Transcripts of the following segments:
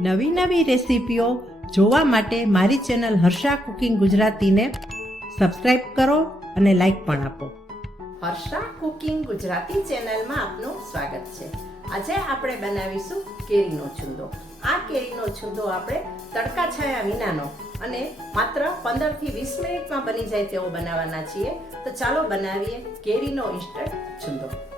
નવી નવી રેસીપીઓ જોવા માટે મારી ચેનલ હર્ષા કુકિંગ ગુજરાતીને સબસ્ક્રાઇબ કરો અને લાઈક પણ આપો. હર્ષા કુકિંગ ગુજરાતી ચેનલમાં આપનું સ્વાગત છે. આજે આપણે બનાવીશું કેરીનો છુંદો. આ કેરીનો છુંદો આપણે તડકા છાયા વિનાનો અને માત્ર પંદરથી વીસ મિનિટમાં બની જાય તેવો બનાવવાના છીએ. તો ચાલો બનાવીએ કેરીનો ઇન્સ્ટન્ટ છુંદો.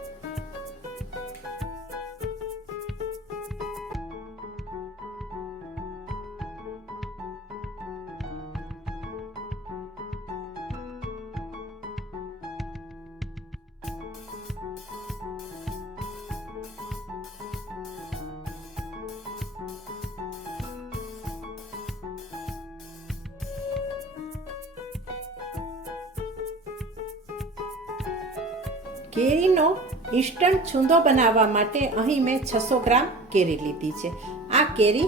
કેરીનો ઇન્સ્ટન્ટ છૂંદો બનાવવા માટે અહીં મેં છસો ગ્રામ કેરી લીધી છે. આ કેરી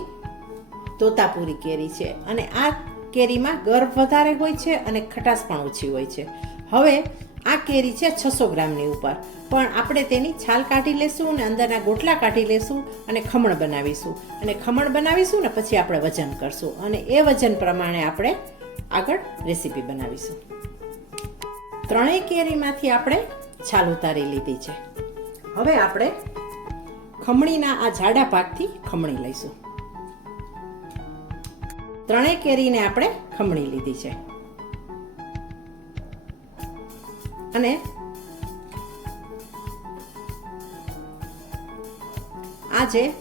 તોતાપુરી કેરી છે અને આ કેરીમાં ગર્ભ વધારે હોય છે અને ખટાશ પણ ઓછી હોય છે. હવે આ કેરી છે છસો ગ્રામની ઉપર. પણ આપણે તેની છાલ કાઢી લેશું અને અંદરના ગોટલા કાઢી લેશું અને ખમણ બનાવીશું. અને ખમણ બનાવીશું ને પછી આપણે વજન કરશું. અને એ વજન પ્રમાણે આપણે આગળ રેસીપી બનાવીશું. ત્રણેય કેરીમાંથી આપણે છાલ ઉતારી લીધી છે. હવે આપણે ખમણીના આ જાડા ભાગથી ખમણી લઈશું. ત્રણેય કેરીને આપણે ખમણી લીધી છે. અને આ જે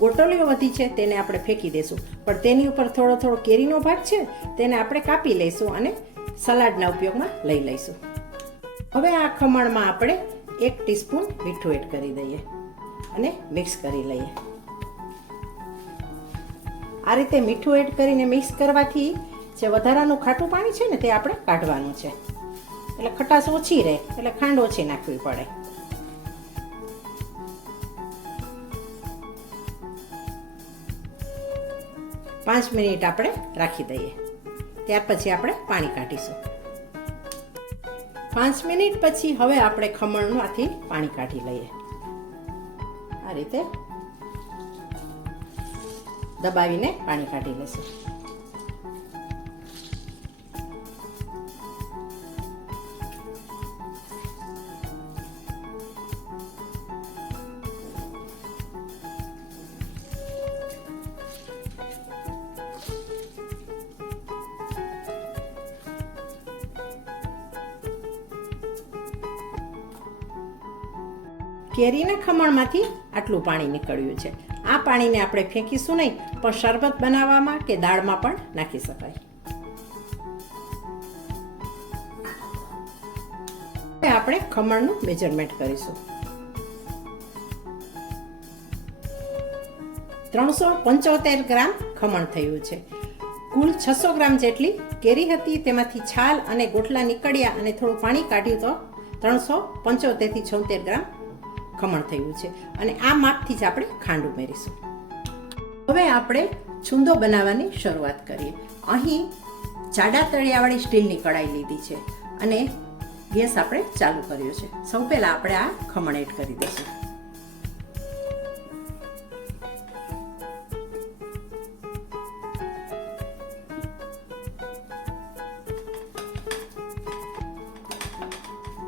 ગોટલીઓ વધી છે તેને આપણે ફેંકી દેશું. પણ તેની ઉપર થોડો થોડો કેરીનો ભાગ છે, તેને આપણે કાપી લઈશું અને સલાડના ઉપયોગમાં લઈ લઈશું. હવે આ ખમણમાં આપણે એક ટીસ્પૂન મીઠું એડ કરી દઈએ અને મિક્સ કરી લઈએ. આ રીતે મીઠું એડ કરીને મિક્સ કરવાથી જે વધારાનું ખાટું પાણી છે ને તે આપણે કાઢવાનું છે. એટલે ખટાશ ઓછી રહે, એટલે ખાંડ ઓછી નાખવી પડે. પાંચ મિનિટ આપણે રાખી દઈએ. ત્યાર પછી આપણે પાણી કાઢીશું. પાંચ મિનિટ પછી હવે આપણે ખમણમાંથી પાણી કાઢી લઈએ. આ રીતે દબાવીને પાણી કાઢી લેશું કેરીના ખમણમાંથી આટલું પાણી નીકળ્યું છે. આ પાણીને આપણે ફેંકીશું નહીં, પણ શરબત બનાવવામાં કે દાળમાં પણ નાખી શકાય. હવે આપણે ખમણનું મેજરમેન્ટ કરીશું. ત્રણસો પંચોતેર ગ્રામ ખમણ થયું છે. કુલ છસો ગ્રામ જેટલી કેરી હતી, તેમાંથી છાલ અને ગોટલા નીકળ્યા અને થોડું પાણી કાઢ્યું તો ત્રણસો પંચોતેરથી છોતેર ગ્રામ ખમણ થયું છે. અને આ માપથી જ આપણે ખાંડ ઉમેરીશું. હવે આપણે છુંદો બનાવવાની શરૂઆત કરીએ. અહીં જાડા તળિયાવાળી સ્ટીલની કડાઈ લીધી છે અને ગેસ આપણે ચાલુ કર્યો છે. સૌ પહેલાં આપણે આ ખમણ એડ કરી દઈશું.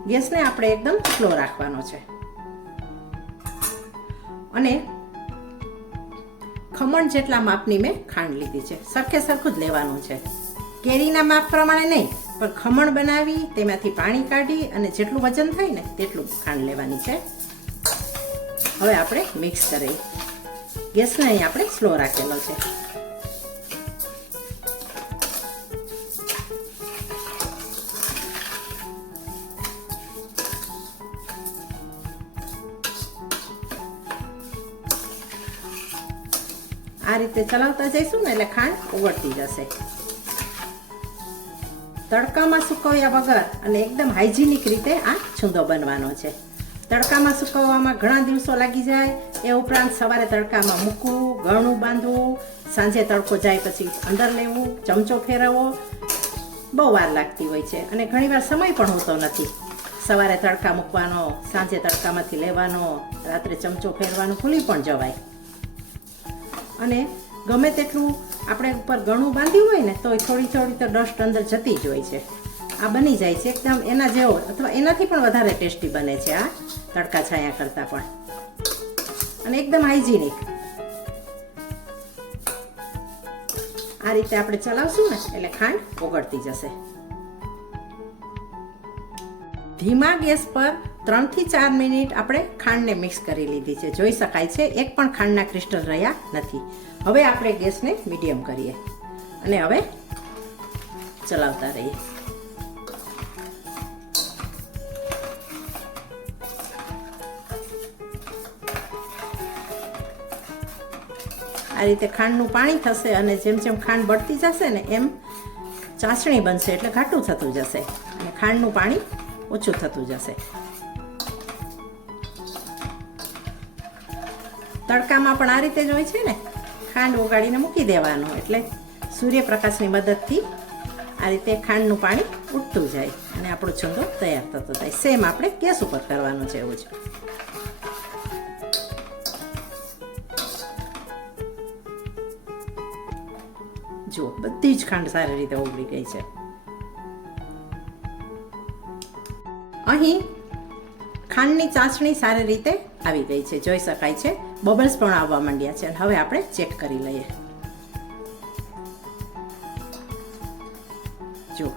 ગેસને આપણે એકદમ સ્લો રાખવાનો છે. અને ખમણ જેટલા માપની મેં ખાંડ લીધી છે. સરખે સરખું જ લેવાનું છે. કેરીના માપ પ્રમાણે નહીં, પણ ખમણ બનાવી, તેમાંથી પાણી કાઢી અને જેટલું વજન થાય ને તેટલું ખાંડ લેવાની છે. હવે આપણે મિક્સ કરી. ગેસને અહીં આપણે સ્લો રાખેલો છે. રીતે ચલાવતા જઈશું ને એટલે ખાંડ ઉગડતી જશે. તડકામાં સુકવ્યા વગર અને એકદમ હાઇજીનિક રીતે આ છૂંદો બનવાનો છે. તડકામાં સુકવવામાં ઘણા દિવસો લાગી જાય. એ ઉપરાંત સવારે તડકામાં મૂકવું ગળણું બાંધવું, સાંજે તડકો જાય પછી અંદર લેવું, ચમચો ફેરવવો, બહુ વાર લાગતી હોય છે અને ઘણીવાર સમય પણ હોતો નથી. સવારે તડકા મૂકવાનો, સાંજે તડકામાંથી લેવાનો, રાત્રે ચમચો ફેરવાનો, ભૂલી પણ જવાય. અને ગમે તેટલું આપણે ઉપર ગણું બાંધ્યું હોય ને, તો થોડી થોડી તો ડસ્ટ અંદર જતી જ હોય છે. આ બની જાય છે એકદમ એના જેવો, અથવા એનાથી પણ વધારે ટેસ્ટી બને છે આ તડકા છાયા કરતાં પણ. અને એકદમ હાઇજીનિક. આ રીતે આપણે ચલાવશું ને, એટલે ખાંડ ઓગળતી જશે. ધીમા ગેસ પર ત્રણથી ચાર મિનિટ આપણે ખાંડને મિક્સ કરી લીધી છે. જોઈ શકાય છે, એક પણ ખાંડના ક્રિસ્ટલ રહ્યા નથી. હવે આપણે ગેસને મીડિયમ કરીએ અને હવે ચલાવતા રહીએ. આ રીતે ખાંડનું પાણી થશે અને જેમ જેમ ખાંડ બળતી જશે ને એમ ચાસણી બનશે એટલે ઘાટું થતું જશે અને ખાંડનું પાણી ઓછું થતું જશે. તડકામાં પણ આ રીતે જ હોય છે ને, ખાંડ ઓગાળીને મૂકી દેવાનું એટલે સૂર્યપ્રકાશની મદદથી આ રીતે ખાંડનું પાણી ઉઠતું જાય અને આપણો છંદો તૈયાર થતો થાય સેમ આપણે ગેસ ઉપર કરવાનું છે એવું છે. જુઓ, બધી જ ખાંડ સારી રીતે ઓગળી ગઈ છે. અહીં ખાંડની ચાસણી સારી રીતે આવી ગઈ છે, જોઈ શકાય છે. બબલ્સ પણ આવવા માંડ્યા છે. અને હવે આપણે ચેક કરી લઈએ. જો.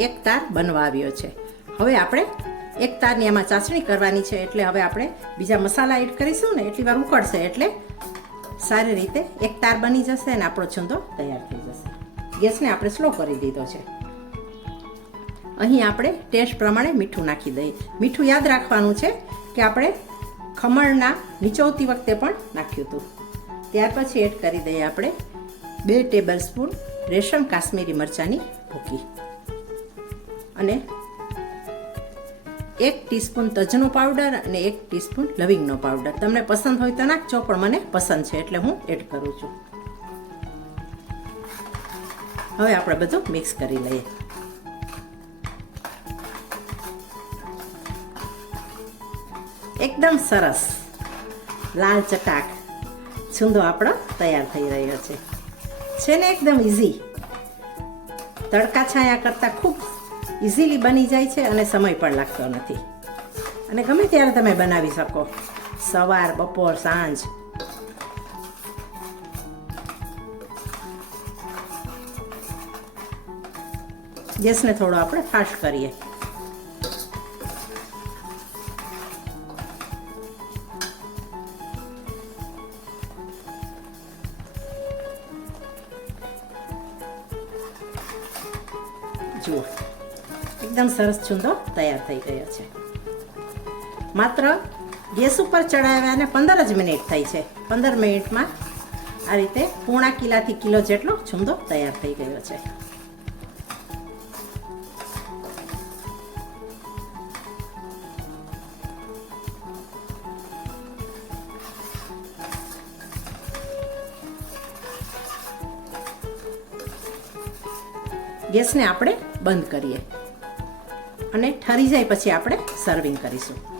એક તાર બનવા આવ્યો છે. હવે આપણે એક તારની એમાં ચાસણી કરવાની છે એટલે હવે આપણે બીજા મસાલા એડ કરીશું ને એટલી વાર ઉકળશે એટલે સારી રીતે એક તાર બની જશે અને આપણો છંદો તૈયાર થઈ જશે. ગેસને આપણે સ્લો કરી દીધો છે. અહીં આપણે ટેસ્ટ પ્રમાણે મીઠું નાખી દઈએ. મીઠું યાદ રાખવાનું છે કે આપણે ખમણના નીચોવતી વખતે પણ નાખ્યું હતું. ત્યાર પછી એડ કરી દઈએ આપણે બે ટેબલ સ્પૂન રેશમ કાશ્મીરી મરચાંની ભૂકી. અને એક ટીસ્પૂન તજનો પાવડર અને એક ટીસ્પૂન લવિંગનો પાવડર. તમને પસંદ હોય તો નાખજો, પણ મને પસંદ છે એટલે હું એડ કરું છું. હવે આપણે બધું મિક્સ કરી લઈએ. એકદમ સરસ લાલ ચટાક છુંદો આપણો તૈયાર થઈ રહ્યો છે. છે ને એકદમ ઇઝી તડકા છાયા કરતાં ખૂબ ઇઝીલી બની જાય છે અને સમય પણ લાગતો નથી. અને ગમે ત્યારે તમે બનાવી શકો. સવાર, બપોર, સાંજ. ગેસને થોડો આપણે ફાસ્ટ કરીએ. જુઓ એકદમ સરસ છુંદો તૈયાર થઈ ગયો છે। માત્ર ગેસ ઉપર ચડાવ્યાને પંદર જ મિનિટ થઈ છે। પંદર મિનિટમાં આ રીતે પૂણા કિલાથી કિલો જેટલો છુંદો તૈયાર થઈ ગયો છે। ગેસને આપણે બંધ કરીએ. અને ઠરી જાય પછી આપણે સર્વિંગ કરીશું.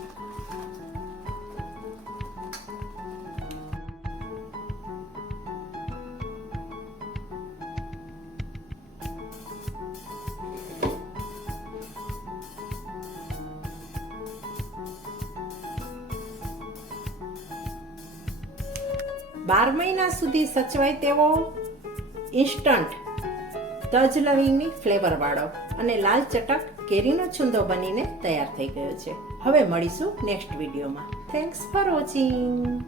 બાર મહિના સુધી સચવાય તેવો ઇન્સ્ટન્ટ તજ લવિંગની ફ્લેવર વાળો અને લાલ ચટક કેરીનો છુંદો બનીને તૈયાર થઈ ગયો છે. હવે મળીશું નેક્સ્ટ વિડીયોમાં થેન્ક્સ ફોર વોચિંગ